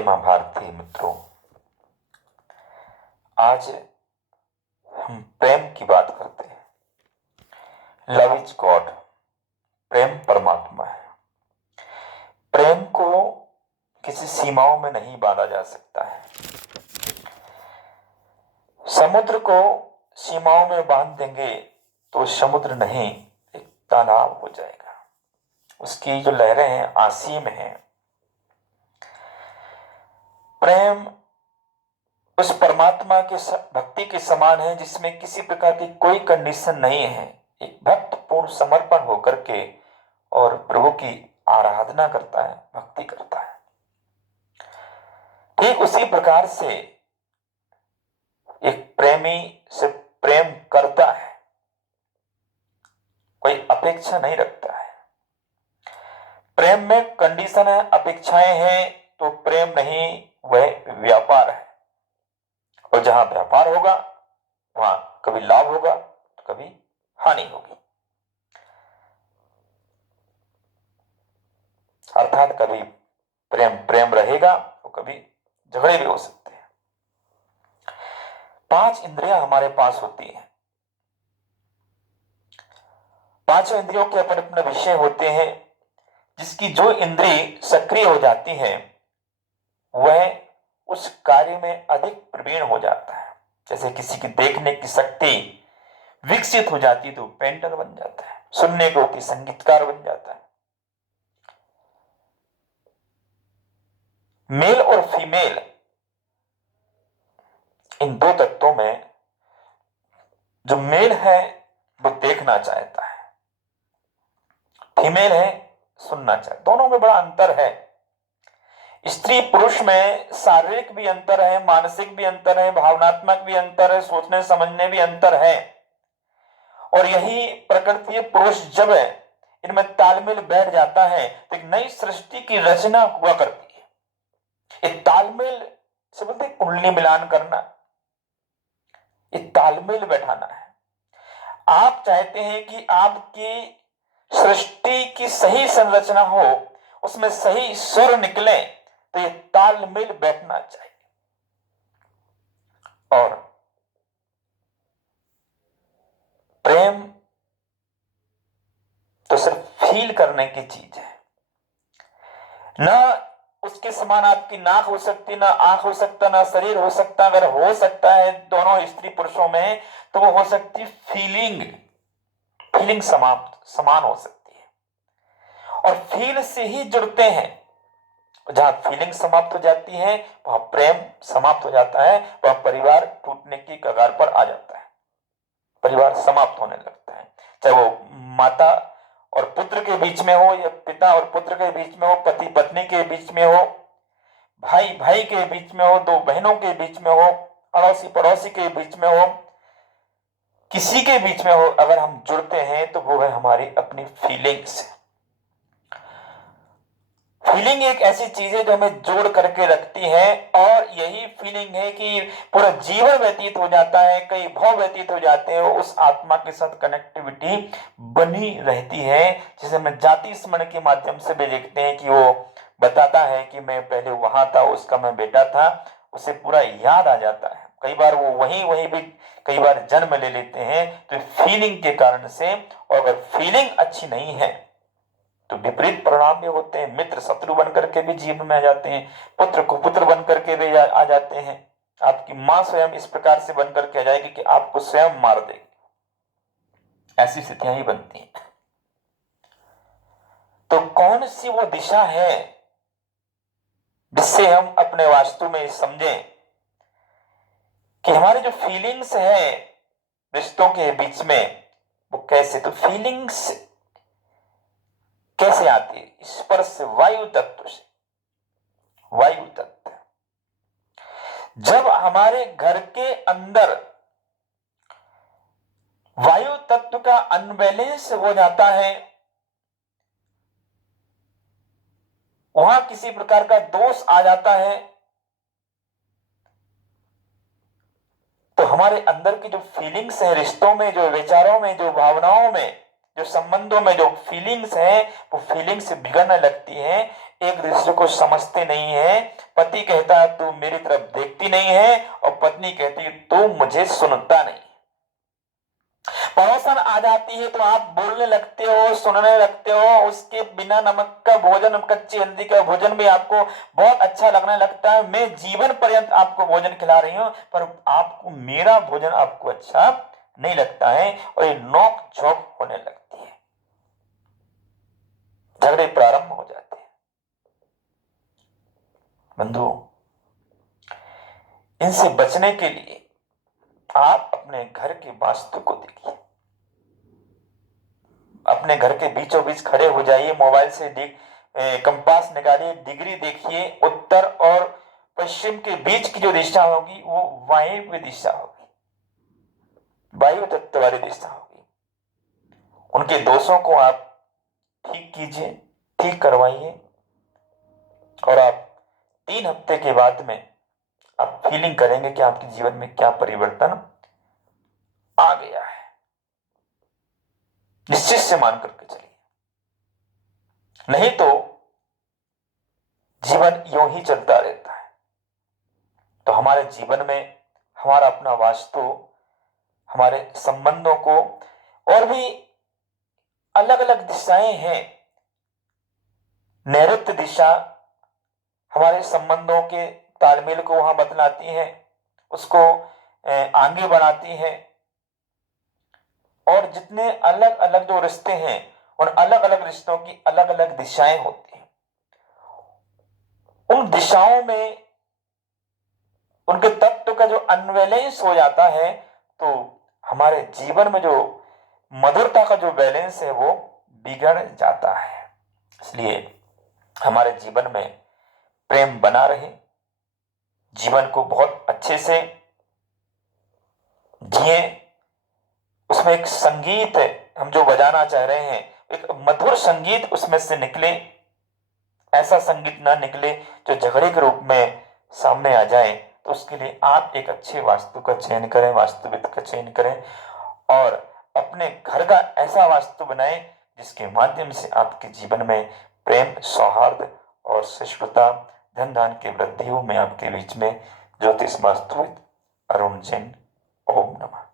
प्रिय मां भारती मित्रों, आज हम प्रेम की बात करते हैं। लव इज गॉड, प्रेम परमात्मा है। प्रेम को किसी सीमाओं में नहीं बांधा जा सकता है। समुद्र को सीमाओं में बांध देंगे तो समुद्र नहीं, एक तालाब हो जाएगा। उसकी जो लहरें हैं असीम हैं। प्रेम उस परमात्मा के भक्ति के समान है जिसमें किसी प्रकार की कोई कंडीशन नहीं है। एक भक्त पूर्ण समर्पण होकर के और प्रभु की आराधना करता है, भक्ति करता है। ठीक उसी प्रकार से एक प्रेमी से प्रेम करता है, कोई अपेक्षा नहीं रखता है। प्रेम में कंडीशन है, अपेक्षाएं हैं, तो प्रेम नहीं, वह व्यापार है। और जहां व्यापार होगा वहां कभी लाभ होगा तो कभी हानि होगी। अर्थात कभी प्रेम प्रेम रहेगा तो कभी झगड़े भी हो सकते हैं। 5 इंद्रियां हमारे पास होती हैं। 5 इंद्रियों के अपने अपने विषय होते हैं। जिसकी जो इंद्री सक्रिय हो जाती है वह उस कार्य में अधिक प्रवीण हो जाता है। जैसे किसी की देखने की शक्ति विकसित हो जाती है तो पेंटर बन जाता है, सुनने को कि संगीतकार बन जाता है। मेल और फीमेल, इन दो तत्वों में जो मेल है वो देखना चाहता है, फीमेल है सुनना चाहता। दोनों में बड़ा अंतर है। स्त्री पुरुष में शारीरिक भी अंतर है, मानसिक भी अंतर है, भावनात्मक भी अंतर है, सोचने समझने भी अंतर है। और यही प्रकृति पुरुष जब इनमें तालमेल बैठ जाता है तो एक नई सृष्टि की रचना हुआ करती है। ये तालमेल से बोलते कुंडली मिलान करना, ये तालमेल बैठाना है। आप चाहते हैं कि आपकी सृष्टि की सही संरचना हो, उसमें सही सुर निकले, तो ये तालमेल बैठना चाहिए। और प्रेम तो सिर्फ फील करने की चीज है। ना उसके समान आपकी नाक हो सकती, ना आंख हो सकता, ना शरीर हो सकता। अगर हो सकता है दोनों स्त्री पुरुषों में तो वो हो सकती फीलिंग समान हो सकती है। और फील से ही जुड़ते हैं। जहां फीलिंग समाप्त हो जाती है वहां प्रेम समाप्त हो जाता है, वहां परिवार टूटने की कगार पर आ जाता है, परिवार समाप्त होने लगता है। चाहे वो माता और पुत्र के बीच में हो, या पिता और पुत्र के बीच में हो, पति पत्नी के बीच में हो, भाई भाई के बीच में हो, दो बहनों के बीच में हो, अड़ोसी पड़ोसी के बीच में हो, किसी के बीच में हो, अगर हम जुड़ते हैं तो वो है हमारी अपनी फीलिंग्स। फीलिंग एक ऐसी चीज है जो हमें जोड़ करके रखती है, और यही फीलिंग है कि पूरा जीवन व्यतीत हो जाता है, कई भाव व्यतीत हो जाते हैं, उस आत्मा के साथ कनेक्टिविटी बनी रहती है। जिसे हम जाति स्मरण के माध्यम से भी देखते हैं कि वो बताता है कि मैं पहले वहां था, उसका मैं बेटा था, उसे पूरा याद आ जाता है। कई बार वो वही भी कई बार जन्म ले लेते हैं तो फीलिंग के कारण से। और अगर फीलिंग अच्छी नहीं है तो विपरीत परिणाम भी होते हैं। मित्र शत्रु बन करके भी जीवन में आ जाते हैं, पुत्र को पुत्र बन करके भी आ जाते हैं। आपकी मां स्वयं इस प्रकार से बन करके आ जाएगी कि आपको स्वयं मार देगी। ऐसी स्थितियां ही बनती हैं। तो कौन सी वो दिशा है जिससे हम अपने वास्तु में समझें कि हमारे जो फीलिंग्स है रिश्तों के बीच में वो कैसे। तो फीलिंग्स कैसे आती है? स्पर्श वायु तत्व से। वायु तत्व जब हमारे घर के अंदर वायु तत्व का अनबैलेंस हो जाता है, वहां किसी प्रकार का दोष आ जाता है, तो हमारे अंदर की जो फीलिंग्स है, रिश्तों में, जो विचारों में, जो भावनाओं में, जो संबंधों में जो फीलिंग्स है, वो फीलिंग्स बिगड़ने लगती है। एक दूसरे को समझते नहीं है। पति कहता है तू मेरी तरफ देखती नहीं है, और पत्नी कहती है तू मुझे सुनता नहीं। पड़ोसन आ जाती है तो आप बोलने लगते हो, सुनने लगते हो, उसके बिना नमक का भोजन, कच्ची हल्दी का भोजन भी आपको बहुत अच्छा लगने लगता है। मैं जीवन पर्यंत आपको भोजन खिला रही हूं, पर आपको मेरा भोजन आपको अच्छा नहीं लगता है, और ये नोक झोंक होने लगती है, झगड़े प्रारंभ हो जाते हैं। बंधुओं, इनसे बचने के लिए आप अपने घर के वास्तु को देखिए। अपने घर के बीचों बीच खड़े हो जाइए, मोबाइल से कंपास निकालिए, डिग्री देखिए। उत्तर और पश्चिम के बीच की जो दिशा होगी वो वायव्य दिशा होगी, वायु तत्व वाली दिशा होगी। उनके दोषों को आप ठीक कीजिए, ठीक करवाइए, और आप 3 हफ्ते के बाद में आप फीलिंग करेंगे कि आपके जीवन में क्या परिवर्तन आ गया है। निश्चित से मान करके चलिए, नहीं तो जीवन यूं ही चलता रहता है। तो हमारे जीवन में हमारा अपना वास्तु हमारे संबंधों को, और भी अलग अलग दिशाएं हैं। नैऋत्य दिशा हमारे संबंधों के तालमेल को वहां बतलाती है, उसको आगे बढ़ाती है। और जितने अलग अलग जो रिश्ते हैं, उन अलग अलग रिश्तों की अलग अलग दिशाएं होती हैं। उन दिशाओं में उनके तत्व का जो अनबैलेंस हो जाता है, तो हमारे जीवन में जो मधुरता का जो बैलेंस है वो बिगड़ जाता है। इसलिए हमारे जीवन में प्रेम बना रहे, जीवन को बहुत अच्छे से जिए। उसमें एक संगीत हम जो बजाना चाह रहे हैं, एक मधुर संगीत उसमें से निकले। ऐसा संगीत ना निकले जो झगड़े के रूप में सामने आ जाए। तो उसके लिए आप एक अच्छे वास्तु का चयन करें, वास्तुविद का चयन करें, और अपने घर का ऐसा वास्तु बनाएं जिसके माध्यम से आपके जीवन में प्रेम, सौहार्द और सहिष्णुता, धन धान की वृद्धि हो। मैं आपके बीच में ज्योतिष वास्तुविद अरुण जैन। ओम नमः।